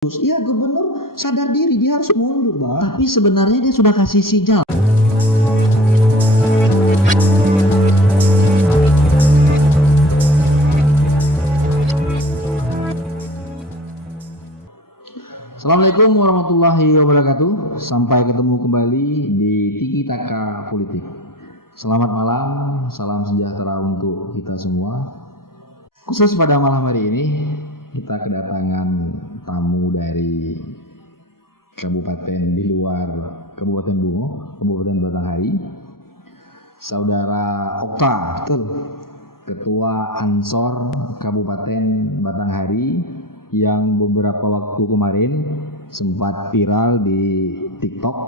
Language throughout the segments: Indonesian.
Iya, gubernur sadar diri dia harus mundur, Bang. Tapi sebenarnya dia sudah kasih sinyal. Assalamualaikum warahmatullahi wabarakatuh. Sampai ketemu kembali di Tiki Taka Politik. Selamat malam, salam sejahtera untuk kita semua. Khusus pada malam hari ini kita kedatangan tamu dari kabupaten di luar Kabupaten Bungo, Kabupaten Batanghari, Saudara Okta, Betul. Ketua Ansor Kabupaten Batanghari, yang beberapa waktu kemarin sempat viral di TikTok.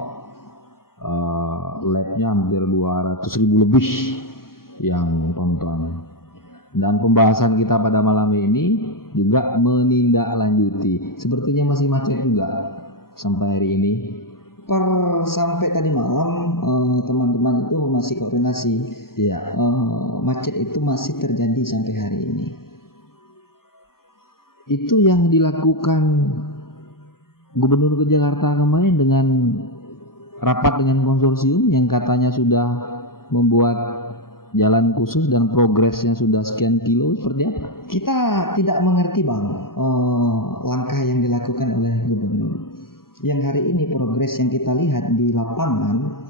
Live-nya hampir 200.000 lebih yang tonton. Dan pembahasan kita pada malam ini juga menindaklanjuti. Sepertinya masih macet juga sampai hari ini. Sampai tadi malam teman-teman itu masih koordinasi. Iya. Macet itu masih terjadi sampai hari ini. Itu yang dilakukan Gubernur ke Jakarta kemarin dengan rapat dengan konsorsium yang katanya sudah membuat jalan khusus dan progresnya sudah sekian kilo, seperti apa? Kita tidak mengerti, Bang, langkah yang dilakukan oleh gubernur. Yang hari ini progres yang kita lihat di lapangan,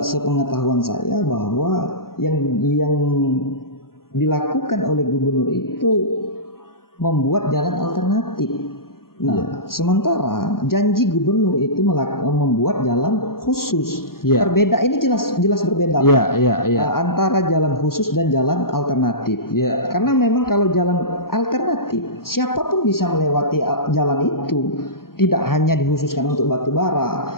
sepengetahuan saya bahwa yang dilakukan oleh gubernur itu membuat jalan alternatif. Nah, sementara janji gubernur itu membuat jalan khusus. Yeah. Berbeda, ini jelas berbeda. Antara jalan khusus dan jalan alternatif. Yeah. Karena memang kalau jalan alternatif, siapapun bisa melewati jalan itu. Tidak hanya dikhususkan untuk batu bara.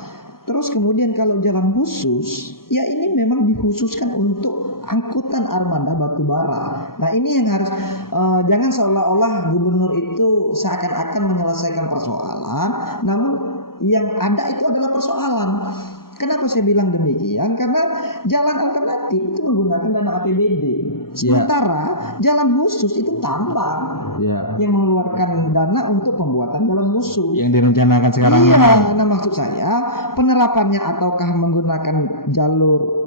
Terus kemudian kalau jalan khusus, ya ini memang dikhususkan untuk angkutan armada batu bara. Nah, ini yang harus jangan seolah-olah gubernur itu seakan-akan menyelesaikan persoalan, namun yang ada itu adalah persoalan. Kenapa saya bilang demikian? Karena jalan alternatif itu menggunakan dana APBD. Sementara jalan khusus itu tambang yang mengeluarkan dana untuk pembuatan jalan khusus. Yang direncanakan sekarang. Iya, nah maksud saya penerapannya ataukah menggunakan jalur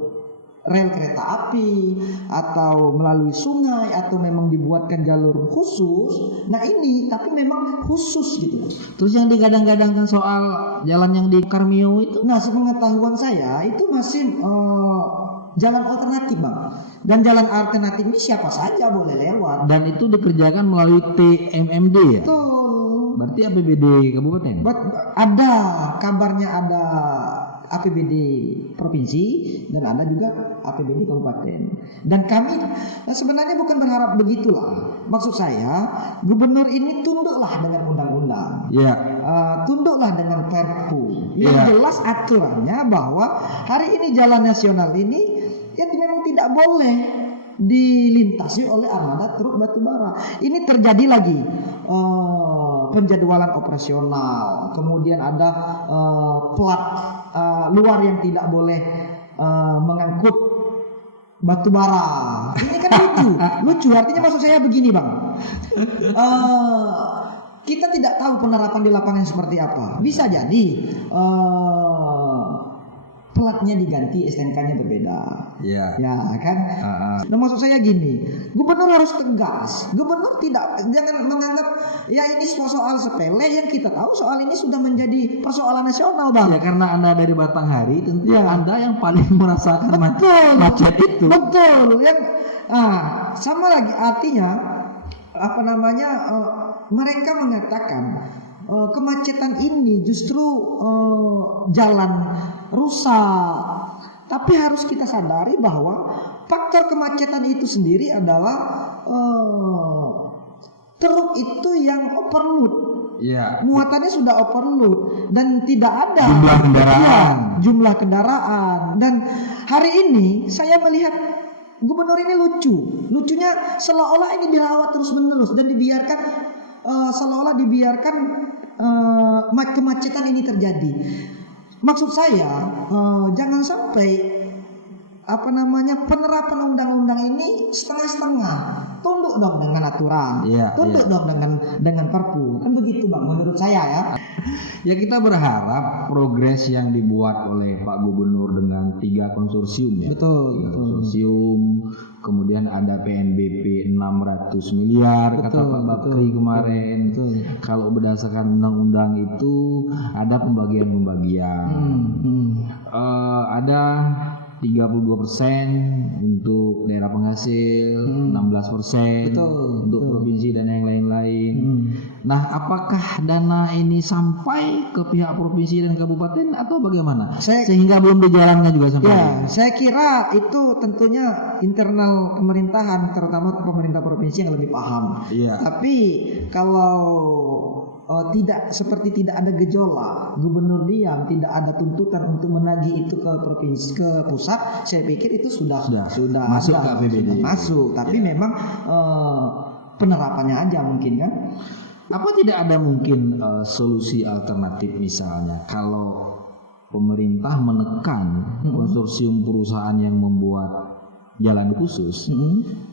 rel kereta api atau melalui sungai atau memang dibuatkan jalur khusus. Nah ini tapi memang khusus gitu. Terus yang digadang-gadangkan soal jalan yang di Karmio itu? Nah, sepengetahuan saya itu masih jalan alternatif, Bang. Dan jalan alternatif ini siapa saja boleh lewat. Dan itu dikerjakan melalui TMMD ya? Betul. Berarti APBD kabupaten? Ada, kabarnya ada APBD provinsi dan ada juga APBD kabupaten. Dan kami sebenarnya bukan berharap begitulah. Maksud saya, gubernur ini tunduklah dengan undang-undang. Iya. Tunduklah dengan Perpu. Yang jelas aturannya bahwa hari ini jalan nasional ini ya memang tidak boleh dilintasi oleh armada truk batubara. Ini terjadi lagi penjadwalan operasional, kemudian ada plat luar yang tidak boleh mengangkut batu bara. Ini kan lucu. Artinya maksud saya begini, Bang. Kita tidak tahu penerapan di lapangan seperti apa. Bisa jadi platnya diganti, STNK-nya berbeda. Iya. Ya kan? Nah, maksud saya gini, gubernur harus tegas. Gubernur jangan menganggap ya ini soal sepele, yang kita tahu soal ini sudah menjadi persoalan nasional, Bang. Ya karena Anda dari Batanghari, tentu Anda yang paling merasakan macet itu. Betul. Yang sama lagi artinya mereka mengatakan kemacetan ini justru jalan rusak. Tapi harus kita sadari bahwa faktor kemacetan itu sendiri adalah truk itu yang overload. Iya. Muatannya sudah overload dan tidak ada jumlah kendaraan. Dan hari ini saya melihat gubernur ini lucunya seolah-olah ini dirawat terus-menerus dan dibiarkan kemacetan ini terjadi. Maksud saya jangan sampai penerapan undang-undang ini setengah-setengah. Tunduk dong dengan aturan, tunduk dong dengan Perpu. Kan begitu Bang, menurut saya ya. Ya kita berharap progres yang dibuat oleh Pak Gubernur dengan 3 konsorsium ya. Betul. Konsorsium, kemudian ada PNBP 600 miliar kata Pak Bakri kemarin. Betul. Kalau berdasarkan undang-undang itu ada pembagian-pembagian. Ada 32% untuk daerah penghasil, 16% untuk provinsi dan yang lain-lain. Nah, apakah dana ini sampai ke pihak provinsi dan kabupaten atau bagaimana? Sehingga belum dijalankan juga sampai. Ya, saya kira itu tentunya internal pemerintahan, terutama pemerintah provinsi yang lebih paham. Tapi kalau tidak ada gejolak, gubernur diam, tidak ada tuntutan untuk menagih itu ke provinsi, ke pusat, saya pikir itu sudah masuk ada, ke APBD. masuk. Tapi memang penerapannya aja mungkin kan. Apa tidak ada mungkin solusi alternatif, misalnya kalau pemerintah menekan konsorsium perusahaan yang membuat jalan khusus,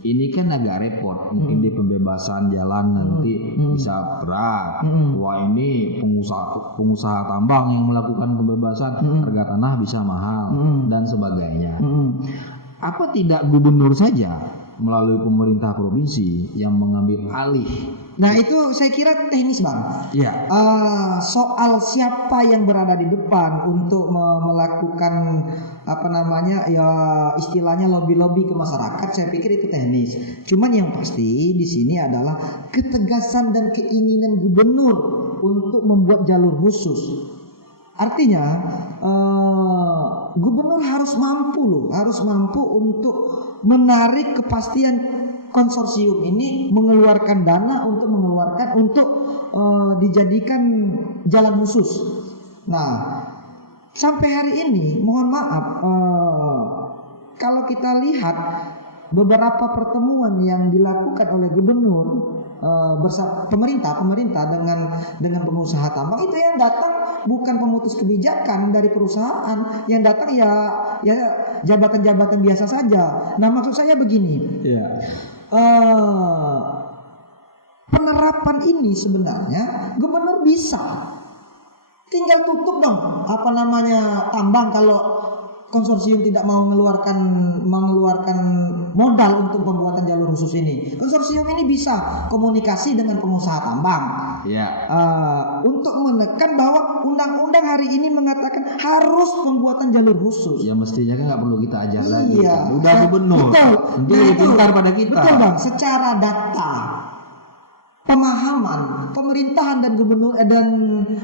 ini kan agak repot. Mungkin di pembebasan jalan nanti bisa berat. Wah, ini pengusaha tambang yang melakukan pembebasan, harga tanah bisa mahal dan sebagainya. Apa tidak gubernur saja melalui pemerintah provinsi yang mengambil alih? Nah, itu saya kira teknis Bang. Iya. Soal siapa yang berada di depan untuk melakukan istilahnya lobby-lobby ke masyarakat, saya pikir itu teknis. Cuman yang pasti di sini adalah ketegasan dan keinginan gubernur untuk membuat jalur khusus. Artinya gubernur harus mampu untuk menarik kepastian konsorsium ini mengeluarkan dana untuk dijadikan jalan khusus. Nah, sampai hari ini mohon maaf, kalau kita lihat beberapa pertemuan yang dilakukan oleh gubernur bersama pemerintah dengan pengusaha tambang, itu yang datang bukan pemutus kebijakan dari perusahaan, yang datang ya jabatan-jabatan biasa saja. Nah, maksud saya begini, penerapan ini sebenarnya gubernur bisa tinggal tutup dong tambang kalau konsorsium tidak mau mengeluarkan modal untuk pembuatan jalur khusus ini. Konsorsium ini bisa komunikasi dengan pengusaha tambang untuk menekan bahwa undang-undang hari ini mengatakan harus pembuatan jalur khusus. Ya mestinya kan nggak perlu kita ajar lagi. Udah gubernur. Tentu lebih pintar pada kita. Betul Bang. Secara data, pemahaman pemerintahan dan gubernur dan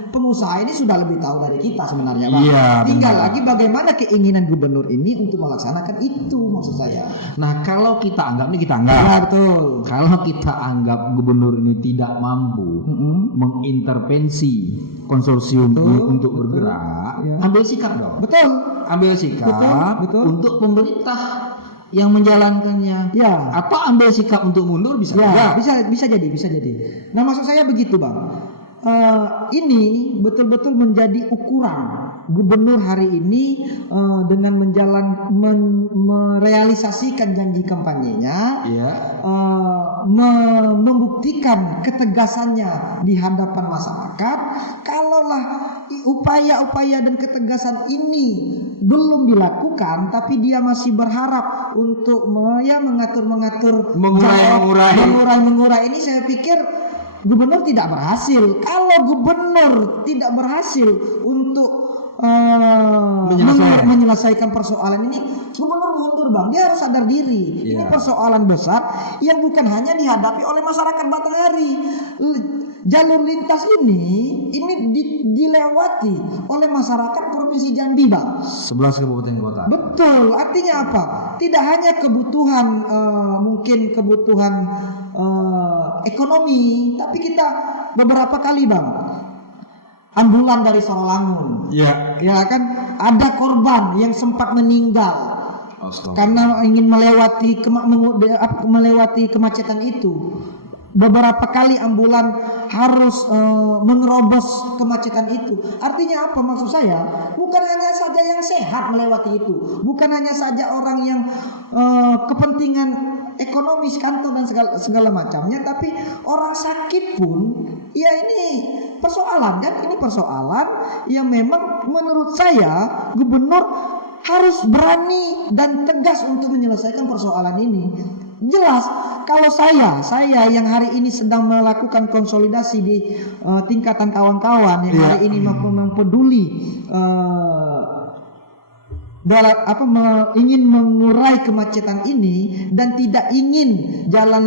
pengusaha ini sudah lebih tahu dari kita sebenarnya Bang. Tinggal lagi bagaimana keinginan gubernur ini untuk melaksanakan itu, maksud saya. Nah, kalau kita anggap. Ya, betul. Kalau kita anggap gubernur ini tidak mampu mengintervensi konsorsium ini untuk bergerak, ambil sikap dong. Betul. Ambil sikap untuk pemerintah yang menjalankannya, atau ambil sikap untuk mundur, bisa jadi. Nah, maksud saya begitu Bang. Ini betul-betul menjadi ukuran gubernur hari ini dengan merealisasikan janji kampanyenya, membuktikan ketegasannya di hadapan masyarakat. Kalaulah upaya-upaya dan ketegasan ini belum dilakukan, tapi dia masih berharap untuk mengatur-mengatur, mengurai ini, saya pikir gubernur tidak berhasil. Kalau gubernur tidak berhasil untuk menyelesaikan persoalan ini, gubernur mundur Bang. Dia harus sadar diri. Ini persoalan besar yang bukan hanya dihadapi oleh masyarakat Batanghari. Jalur lintas ini dilewati oleh masyarakat Provinsi Jambi Bang. 11 kabupaten kota. Betul. Artinya apa? Tidak hanya kebutuhan mungkin kebutuhan ekonomi, tapi kita beberapa kali Bang, ambulan dari Sorolangun, ya kan, ada korban yang sempat meninggal karena ingin melewati kemacetan itu. beberapa kali ambulan harus menerobos kemacetan itu. Artinya apa maksud saya? Bukan hanya saja yang sehat melewati itu, bukan hanya saja orang yang kepentingan ekonomis kantor dan segala macamnya, tapi orang sakit pun ya ini persoalan kan, ini persoalan yang memang menurut saya gubernur harus berani dan tegas untuk menyelesaikan persoalan ini. Jelas kalau saya yang hari ini sedang melakukan konsolidasi di tingkatan kawan-kawan yang hari ini memang peduli ingin mengurai kemacetan ini dan tidak ingin jalan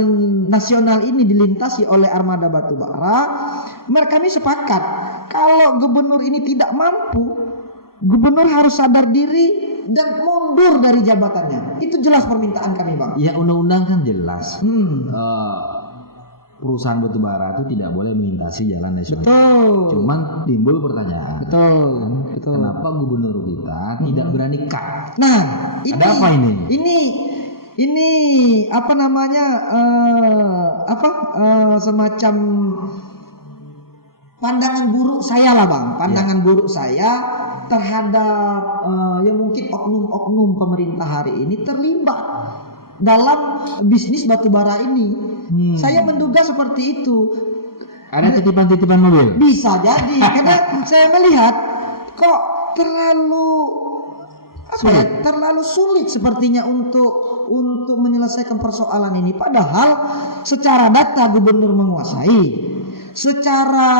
nasional ini dilintasi oleh armada batubara, kami sepakat kalau gubernur ini tidak mampu, gubernur harus sadar diri dan mundur dari jabatannya. Itu jelas permintaan kami, Bang. Ya, undang-undang kan jelas. Perusahaan batubara itu tidak boleh melintasi jalan nasional. Betul. Cuman timbul pertanyaan. Betul. Kenapa gubernur kita tidak berani cut? Nah, ini, ada apa ini? Ini apa namanya? Semacam pandangan buruk saya lah, Bang. Pandangan buruk saya terhadap yang mungkin oknum-oknum pemerintah hari ini terlibat dalam bisnis batubara ini. Saya menduga seperti itu. Ada titipan-titipan mobil? Bisa jadi, karena saya melihat kok terlalu sulit sepertinya untuk menyelesaikan persoalan ini. Padahal secara data gubernur menguasai, secara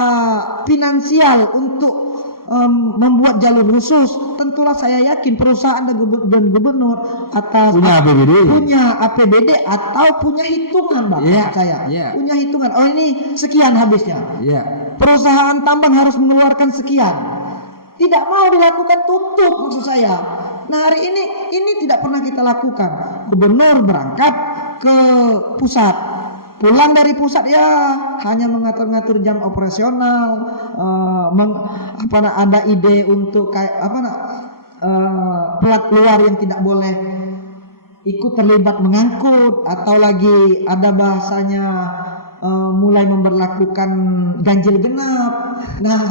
finansial untuk membuat jalur khusus, tentulah saya yakin perusahaan dan gubernur punya APBD atau punya hitungan, Bang. Punya hitungan. Oh, ini sekian habisnya. Perusahaan tambang harus mengeluarkan sekian. Tidak mau dilakukan tutup, maksud saya. Nah, hari ini tidak pernah kita lakukan. Gubernur berangkat ke pusat, pulang dari pusat ya hanya mengatur-ngatur jam operasional, ada ide untuk pelat luar yang tidak boleh ikut terlibat mengangkut, atau lagi ada bahasanya mulai memberlakukan ganjil genap. Nah,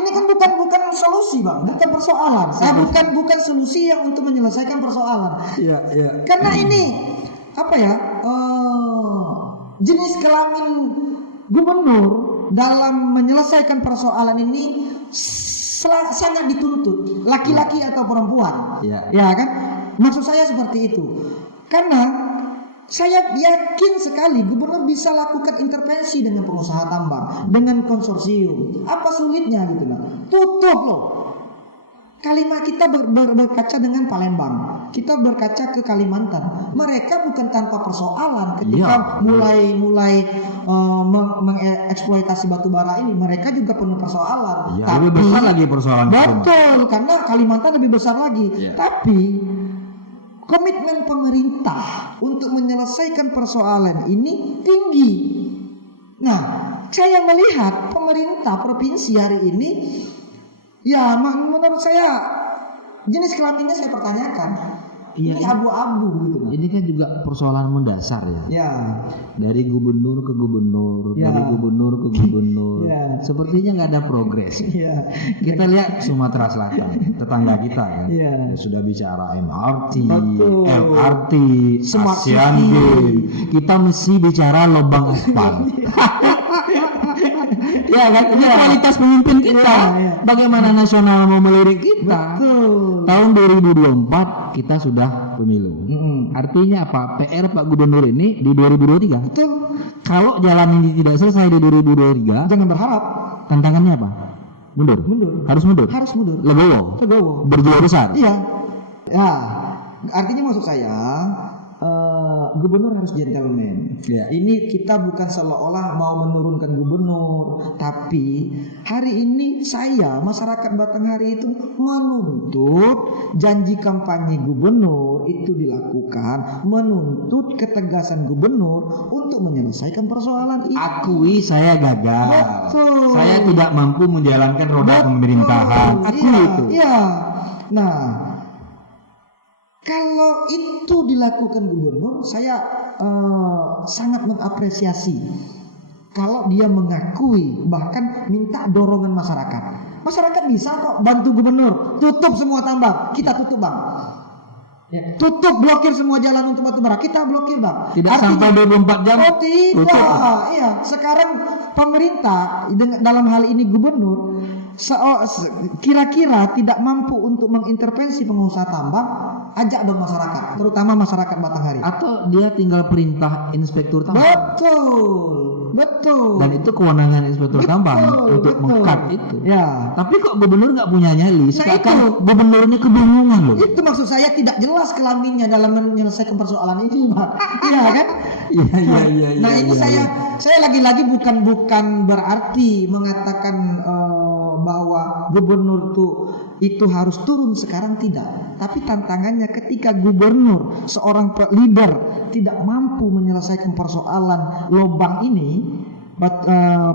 ini kan bukan solusi, Bang, bukan persoalan. Bukan solusi yang untuk menyelesaikan persoalan. Karena ini jenis kelamin gubernur dalam menyelesaikan persoalan ini sangat dituntut, laki-laki atau perempuan. Ya kan? Maksud saya seperti itu. Karena saya yakin sekali gubernur bisa lakukan intervensi dengan pengusaha tambang, dengan konsorsium. Apa sulitnya gitu lah. Tutup loh. Kalimat kita berkaca dengan Palembang, kita berkaca ke Kalimantan. Mereka bukan tanpa persoalan ketika mulai mengeksploitasi batubara ini. Mereka juga penuh persoalan. Tapi lebih besar lagi persoalan. Betul, karena Kalimantan lebih besar lagi. Tapi komitmen pemerintah untuk menyelesaikan persoalan ini tinggi. Nah, saya melihat pemerintah provinsi hari ini, ya menurut saya jenis kelaminnya saya pertanyakan. Ini abu-abu gitu. Ini kan juga persoalan mendasar ya. Dari gubernur ke gubernur, dari gubernur ke gubernur. Sepertinya nggak ada progres. Kita lihat Sumatera Selatan, tetangga kita kan, sudah bicara MRT, LRT, Asian Games. Kita mesti bicara lubang aspal. Ya kan, ini kualitas pemimpin kita. Bagaimana nasional mau melirik kita? Tahun 2024 kita sudah pemilu. Artinya apa? PR Pak Gubernur ini di 2023. Betul. Kalau jalan ini tidak selesai di 2023, jangan berharap. Tantangannya apa? Mundur. Harus mundur. Legowo. Berjuang besar. Iya. Ya, artinya maksud saya gubernur harus gentleman. Ini kita bukan seolah-olah mau menurunkan gubernur, tapi hari ini masyarakat Batanghari itu menuntut janji kampanye gubernur itu dilakukan, menuntut ketegasan gubernur untuk menyelesaikan persoalan ini. Akui saya gagal. Betul. Saya tidak mampu menjalankan roda pemerintahan. Akui itu. Nah, Kalau itu dilakukan gubernur, saya sangat mengapresiasi. Kalau dia mengakui, bahkan minta dorongan masyarakat. Masyarakat bisa kok bantu gubernur, tutup semua tambang, kita tutup bang. Ya, tutup, blokir semua jalan untuk batu bara, kita blokir bang. Tidak sampai 24 jam. Oh tidak, tutup. iya. Sekarang pemerintah dalam hal ini gubernur kira-kira tidak mampu untuk mengintervensi pengusaha tambang, ajak dong masyarakat, terutama masyarakat Batanghari. Atau dia tinggal perintah inspektur tambang. Betul. Dan itu kewenangan inspektur tambang untuk meng-cut itu. Ya. Tapi kok gubernur nggak punya nyali? Nah, Sekarang itu. gubernurnya kebingungan loh. Itu maksud saya tidak jelas kelaminnya dalam menyelesaikan persoalan ini, Pak. Iya kan? Iya. Nah, ini saya lagi-lagi bukan berarti mengatakan bahwa gubernur itu harus turun sekarang, tidak. Tapi tantangannya ketika gubernur, seorang leader tidak mampu menyelesaikan persoalan lubang ini,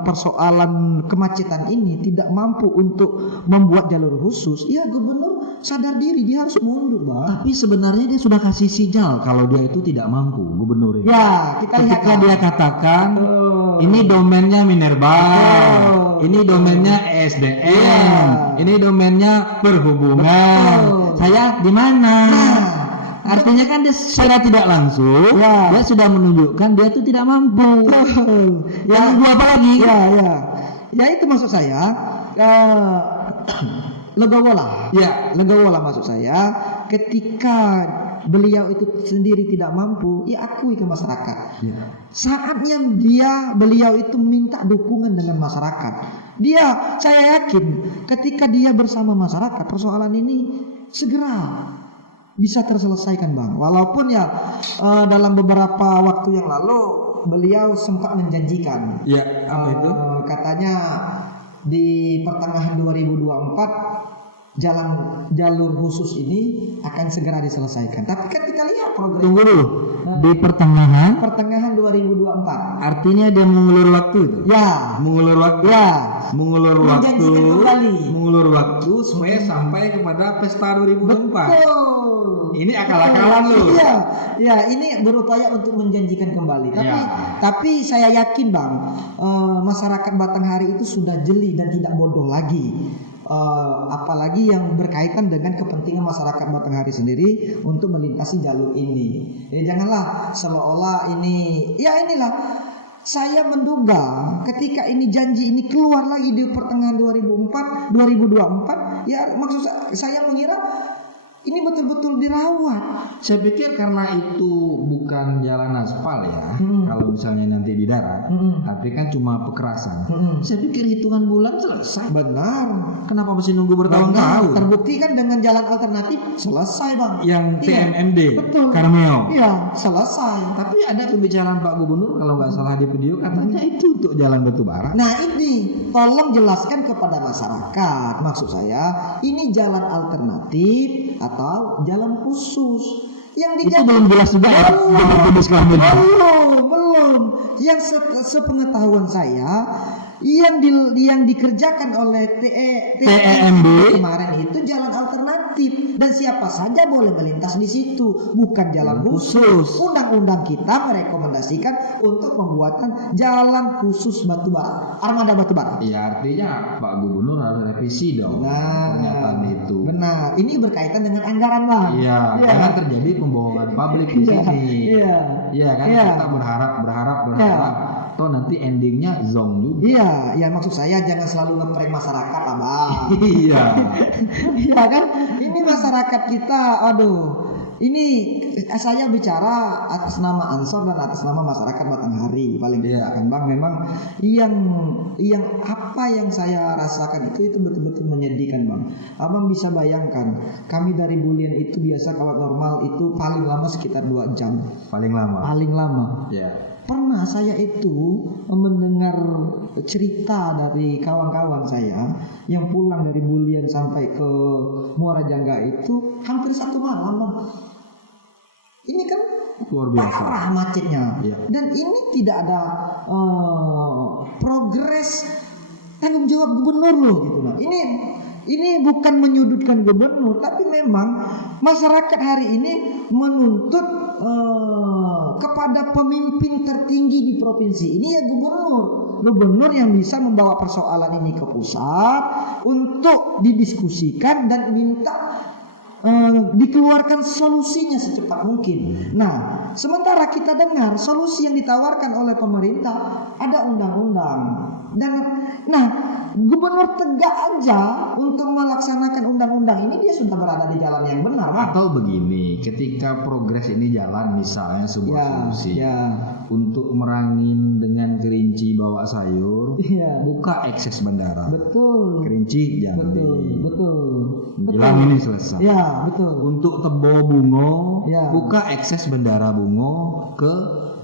persoalan kemacetan ini, tidak mampu untuk membuat jalur khusus, ya gubernur sadar diri, dia harus mundur, Bang. Tapi sebenarnya dia sudah kasih sinyal kalau dia itu tidak mampu, gubernur ini. Ya, kita lihat Ketika dia katakan ini domainnya Minerba, ini domainnya ESDM, ini domainnya perhubungan. Saya di mana? Artinya kan dia secara tidak langsung dia sudah menunjukkan dia itu tidak mampu. Yang dua apa lagi? Ya itu maksud saya. Legowo lah maksud saya. Ketika beliau itu sendiri tidak mampu, ya akui ke masyarakat. Saatnya beliau itu minta dukungan dengan masyarakat. Saya yakin ketika dia bersama masyarakat, persoalan ini segera bisa terselesaikan, Bang. Walaupun dalam beberapa waktu yang lalu beliau sempat menjanjikan. Apa itu? Katanya di pertengahan 2024 jalur khusus ini akan segera diselesaikan. Tapi kan kita lihat progres. Tunggu dulu. Di pertengahan 2024. Artinya dia mengulur waktu itu. Mengulur waktu. Menjanjikan kembali. Mengulur waktu supaya sampai kepada pesta 2024. Betul. Ini akal-akalan loh. Iya, ini berupaya untuk menjanjikan kembali. Tapi saya yakin, Bang, masyarakat Batanghari itu sudah jeli dan tidak bodoh lagi. Apalagi yang berkaitan dengan kepentingan masyarakat Batanghari sendiri untuk melintasi jalur ini. Ya janganlah seolah-olah inilah. Saya menduga ketika ini janji ini keluar lagi di pertengahan 2024, ya maksud saya mengira ini betul-betul dirawat. Saya pikir karena itu bukan jalan aspal ya. Kalau misalnya nanti di darat, artinya kan cuma pekerasan. Saya pikir hitungan bulan selesai. Benar. Kenapa mesti nunggu bertahun-tahun? Terbukti kan dengan jalan alternatif selesai, Bang. Yang TMMD, betul. Karmeo. Iya, selesai. Tapi ada pembicaraan Pak Gubernur kalau nggak salah di video katanya itu untuk jalan batubara. Nah ini tolong jelaskan kepada masyarakat. Maksud saya ini jalan alternatif atau jalan khusus yang itu belum jelas juga ya. Belum. Yang sepengetahuan saya yang dikerjakan oleh TEMB kemarin itu jalan alternatif dan siapa saja boleh melintas di situ, bukan jalan khusus. Undang-undang kita merekomendasikan untuk pembuatan jalan khusus batubara, armada batubara. Iya, artinya Pak Gubernur harus revisi dong pernyataan itu. Benar. Ini berkaitan dengan anggaran, Bang. Iya. Jangan terjadi pembohongan publik di sini. Iya kan? Kita berharap. Toh nanti endingnya zong juga. Iya, maksud saya jangan selalu ngeprank masyarakat, Abang. Iya. Iya kan? Ini masyarakat kita, ini saya bicara atas nama Ansor dan atas nama masyarakat Batanghari paling tidak kan, Bang. Memang yang apa yang saya rasakan itu betul-betul menyedihkan, Bang. Abang bisa bayangkan, kami dari Bulian itu biasa kalau normal itu paling lama sekitar 2 jam. Paling lama. Ya. Pernah saya itu mendengar cerita dari kawan-kawan saya yang pulang dari Bulian sampai ke Muara Jangga itu hampir 1 malam, Bang. Ini kan luar biasa. Parah macetnya. Dan ini tidak ada progres tanggung jawab gubernur loh gitu, Bang. Ini bukan menyudutkan gubernur, tapi memang masyarakat hari ini menuntut kepada pemimpin tertinggi di provinsi ini, ya gubernur yang bisa membawa persoalan ini ke pusat untuk didiskusikan dan minta dikeluarkan solusinya secepat mungkin. Nah, sementara kita dengar solusi yang ditawarkan oleh pemerintah ada undang-undang, dan nah gubernur tegak aja untuk melaksanakan undang-undang ini, dia sudah berada di jalan yang benar, Bang. Atau begini, ketika progres ini jalan, misalnya sebuah solusi untuk merangin dengan Kerinci bawa sayur, buka akses bandara. Betul. Kerinci Jambi. Betul. Bilang ini selesai. Ya, betul. Untuk Tebo Bungo, Ya. buka akses bandara Bungo ke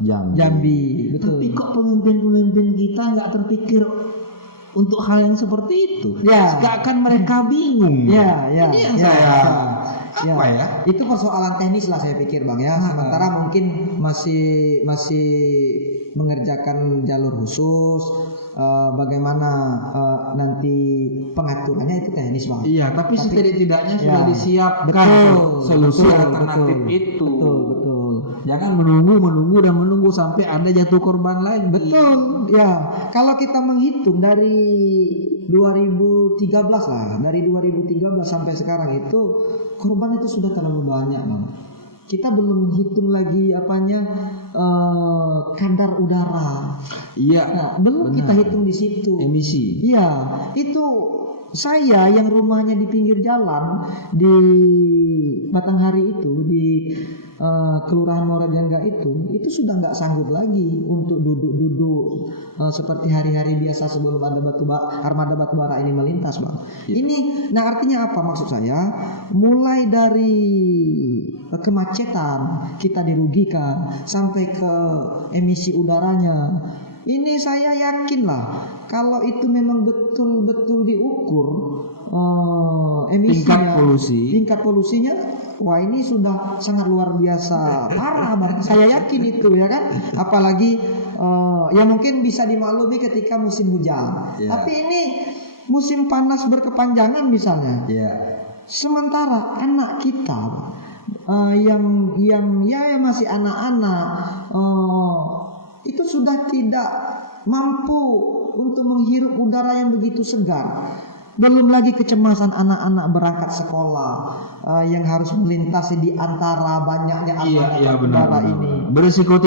Jambi. Betul. Tapi kok pemimpin-pemimpin kita nggak terpikir untuk hal yang seperti itu? Ya. Seakan mereka bingung. Ini yang apa ya? Itu persoalan teknis lah saya pikir, Bang, ya. Sementara mungkin masih mengerjakan jalur khusus, bagaimana nanti pengaturannya itu teknis, Bang. Iya, tapi setidak-tidaknya sudah disiapkan solusi alternatif itu. Betul. Jangan menunggu sampai ada jatuh korban lagi. Betul, ya. Kalau kita menghitung dari 2013 lah, dari 2013 sampai sekarang itu korban itu sudah terlalu banyak, Bang. Kita belum hitung lagi kadar udara. Iya. Nah, belum kita hitung di situ. Emisi. Iya, itu saya yang rumahnya di pinggir jalan di Batanghari itu, di Kelurahan Morajangga itu sudah nggak sanggup lagi untuk duduk seperti hari-hari biasa sebelum ada armada batubara ini melintas, Bang. Ini, nah artinya apa maksud saya? Mulai dari kemacetan kita dirugikan sampai ke emisi udaranya. Ini saya yakin lah kalau itu memang betul-betul diukur emisinya, tingkat polusinya, wah ini sudah sangat luar biasa parah, Bang. Saya yakin itu, ya kan. Apalagi ya mungkin bisa dimaklumi ketika musim hujan. Tapi ini musim panas berkepanjangan misalnya. Sementara anak kita yang masih anak-anak itu sudah tidak mampu untuk menghirup udara yang begitu segar. Belum lagi kecemasan anak-anak berangkat sekolah yang harus melintasi di antara banyaknya udara ini. Berisiko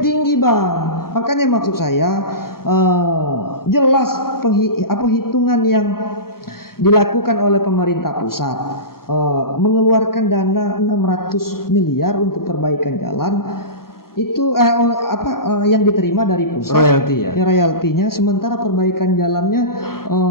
tinggi, Bang. Makanya maksud saya jelas hitungan yang dilakukan oleh pemerintah pusat, mengeluarkan dana 600 miliar untuk perbaikan jalan. Itu yang diterima dari pusat, royaltinya, sementara perbaikan jalannya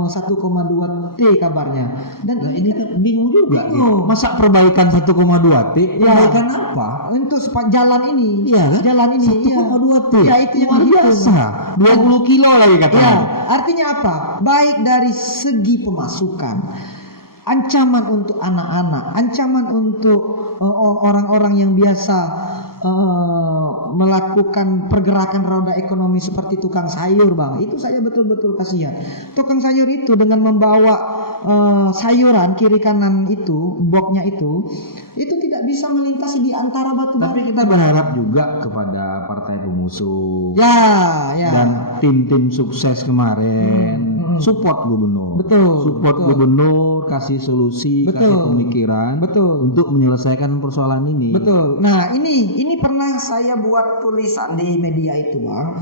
1,2 T kabarnya. Dan ini kan bingung juga. Masa perbaikan 1,2 T? Perbaikan apa? Untuk jalan ini. Iya kan? Jalan ini 1,2 T. Ya, itu yang biasa. 20 kilo lagi katanya. Artinya apa? Baik dari segi pemasukan, ancaman untuk anak-anak, ancaman untuk orang-orang yang biasa melakukan pergerakan roda ekonomi seperti tukang sayur, Bang. Itu saya betul-betul kasihan. Tukang sayur itu dengan membawa sayuran kiri kanan itu, boxnya itu tidak bisa melintasi di antara batu. Tapi kita berharap juga kepada partai pengusung ya. dan tim-tim sukses kemarin support gubernur. Support gubernur, kasih solusi, kasih pemikiran untuk menyelesaikan persoalan ini. Betul. Nah, ini pernah saya buat tulisan di media itu, Bang.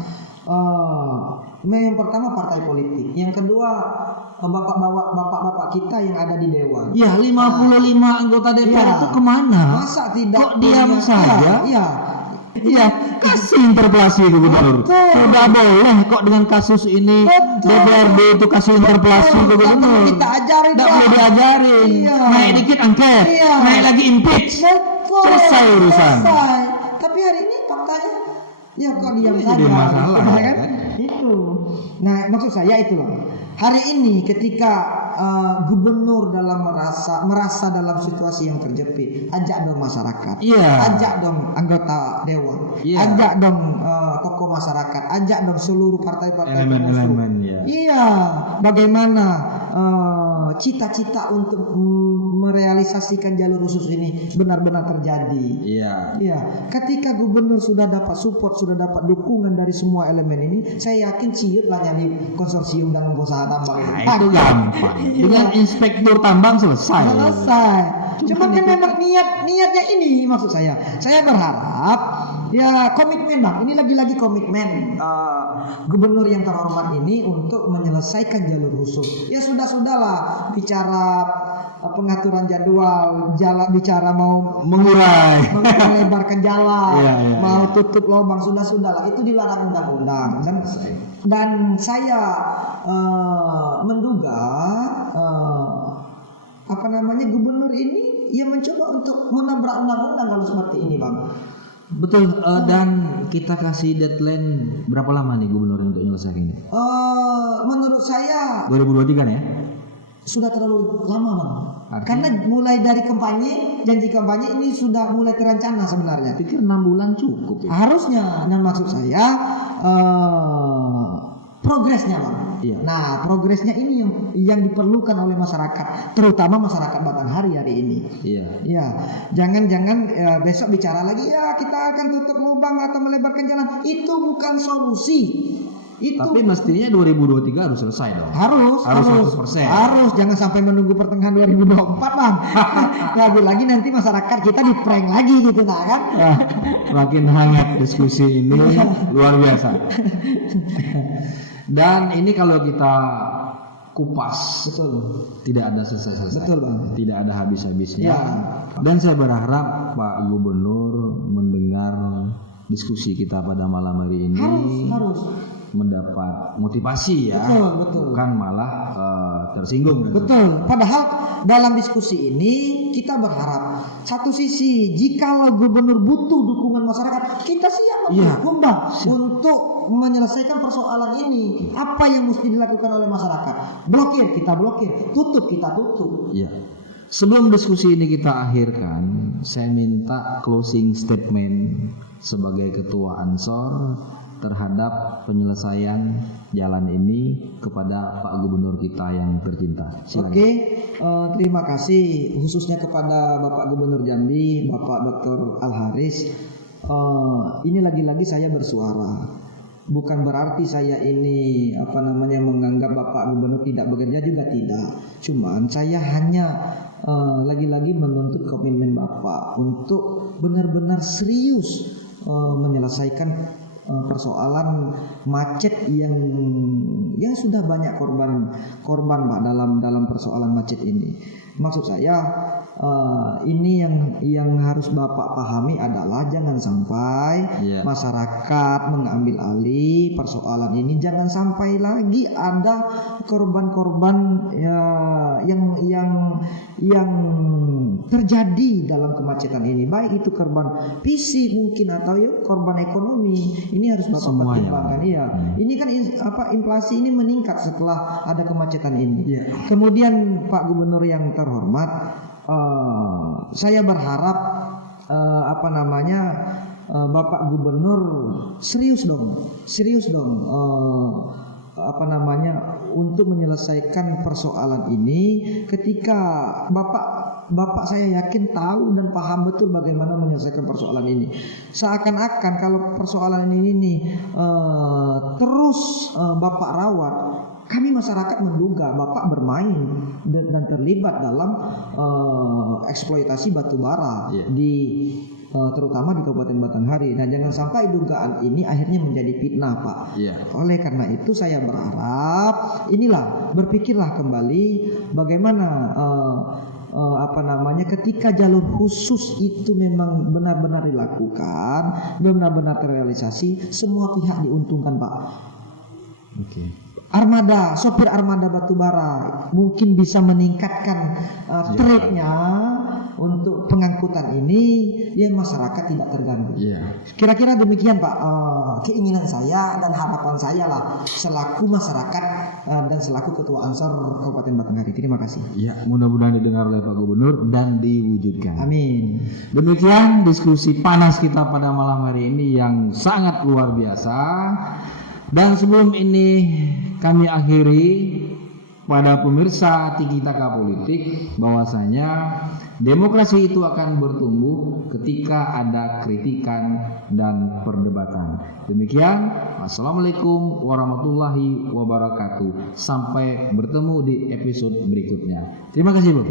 Yang pertama partai politik, yang kedua bapak-bapak kita yang ada di dewan. Ya, 55 anggota DPR itu kemana? Masa tidak kok diam saja? Iya, kasih interpelasi ke gubernur. Sudah boleh kok dengan kasus ini DPRD itu kasih interpelasi ke gubernur. Kita ajarin. Tidak perlu diajarin. Naik dikit angket, naik lagi impeach. Selesai urusan. Tapi hari ini faktanya kok diam saja. Jadi masalah kan? Itu. Nah, maksud saya itu loh. Hari ini ketika gubernur dalam merasa dalam situasi yang terjepit, ajak dong masyarakat, ajak dong anggota dewan, ajak dong tokoh masyarakat, ajak dong seluruh partai-partai pengusung. Elemen. Bagaimana cita-cita untuk merealisasikan jalur khusus ini benar-benar terjadi. Iya. Ya, ketika gubernur sudah dapat support, sudah dapat dukungan dari semua elemen ini, saya yakin ciut lah nyari konsorsium dan pengusaha tambang. Nah, itu gampang. Dengan inspektur tambang selesai. Selesai. Cuma kan memang niatnya ini maksud saya. Saya berharap ya komitmen bang. Ini lagi-lagi komitmen gubernur yang terhormat ini untuk menyelesaikan jalur khusus. Ya sudahlah bicara pengaturan jadwal, bicara mau melebarkan jalan, mau tutup lubang, sudahlah itu dilarang undang-undang. Dan saya menduga gubernur ini ia mencoba untuk menabrak undang-undang kalau seperti ini bang. Betul. Dan kita kasih deadline berapa lama nih gubernur untuk menyelesaikan ini? Menurut saya 2023 kan ya? Sudah terlalu lama bang. Artinya? Karena mulai dari janji kampanye ini sudah mulai terancana sebenarnya. Pikir 6 bulan cukup ya? Harusnya. Dan maksud saya progresnya bang. Iya. Nah progresnya ini yang diperlukan oleh masyarakat, terutama masyarakat Batanghari hari ini. Iya. Ya, jangan besok bicara lagi ya kita akan tutup lubang atau melebarkan jalan. Itu bukan solusi. Tapi mestinya 2023 harus selesai dong. Harus 100%. Harus, jangan sampai menunggu pertengahan 2024 bang. Lagi-lagi nanti masyarakat kita di-prank lagi gitu nah kan. Makin hangat diskusi ini luar biasa. Dan ini kalau kita kupas, betul, tidak ada selesai-selesai. Betul bang. Tidak ada habis-habisnya. Ya. Dan saya berharap Pak Gubernur mendengar diskusi kita pada malam hari ini. Harus. Mendapat motivasi ya. Betul. Bukan malah tersinggung. Betul. Padahal dalam diskusi ini kita berharap satu sisi jika gubernur butuh dukungan masyarakat, kita siap mendukung bang untuk menyelesaikan persoalan ini. Apa yang mesti dilakukan oleh masyarakat? Blokir, kita blokir. Tutup, kita tutup. Iya. Sebelum diskusi ini kita akhirkan, saya minta closing statement sebagai Ketua Ansor terhadap penyelesaian jalan ini kepada Pak Gubernur kita yang tercinta. Silakan. Oke, terima kasih khususnya kepada Bapak Gubernur Jambi, Bapak Dr. Al-Haris. Ini lagi-lagi saya bersuara. Bukan berarti saya ini menganggap Bapak Gubernur tidak bekerja, juga tidak. Cuman saya hanya lagi-lagi menuntut komitmen Bapak untuk benar-benar serius menyelesaikan persoalan macet yang sudah banyak korban Pak dalam persoalan macet ini. Maksud saya ini yang harus Bapak pahami adalah jangan sampai masyarakat mengambil alih persoalan ini. Jangan sampai lagi ada korban-korban yang terjadi dalam kemacetan ini, baik itu korban fisik mungkin atau korban ekonomi. Ini harus Bapak pertimbangkan. Iya. Ini kan inflasi ini meningkat setelah ada kemacetan ini. Kemudian Pak Gubernur yang terhormat, saya berharap Bapak Gubernur serius dong untuk menyelesaikan persoalan ini. Ketika Bapak saya yakin tahu dan paham betul bagaimana menyelesaikan persoalan ini. Seakan-akan kalau persoalan ini terus Bapak rawat, kami masyarakat menduga Bapak bermain dan terlibat dalam eksploitasi batu bara terutama di Kabupaten Batanghari. Nah, jangan sampai dugaan ini akhirnya menjadi fitnah, Pak. Oleh karena itu saya berharap berpikirlah kembali bagaimana ketika jalur khusus itu memang benar-benar dilakukan, benar-benar terrealisasi, semua pihak diuntungkan, Pak. Oke. Sopir armada batubara mungkin bisa meningkatkan trade-nya untuk pengangkutan ini, masyarakat tidak terganggu. Kira-kira demikian Pak, keinginan saya dan harapan saya lah selaku masyarakat dan selaku Ketua Ansor Kabupaten Batanghari. Terima kasih. Mudah-mudahan didengar oleh Pak Gubernur dan diwujudkan. Amin. Demikian diskusi panas kita pada malam hari ini yang sangat luar biasa. Dan sebelum ini kami akhiri, pada pemirsa Tiki Taka Politik bahwasanya demokrasi itu akan bertumbuh ketika ada kritikan dan perdebatan. Demikian, wassalamualaikum warahmatullahi wabarakatuh. Sampai bertemu di episode berikutnya. Terima kasih, Bu.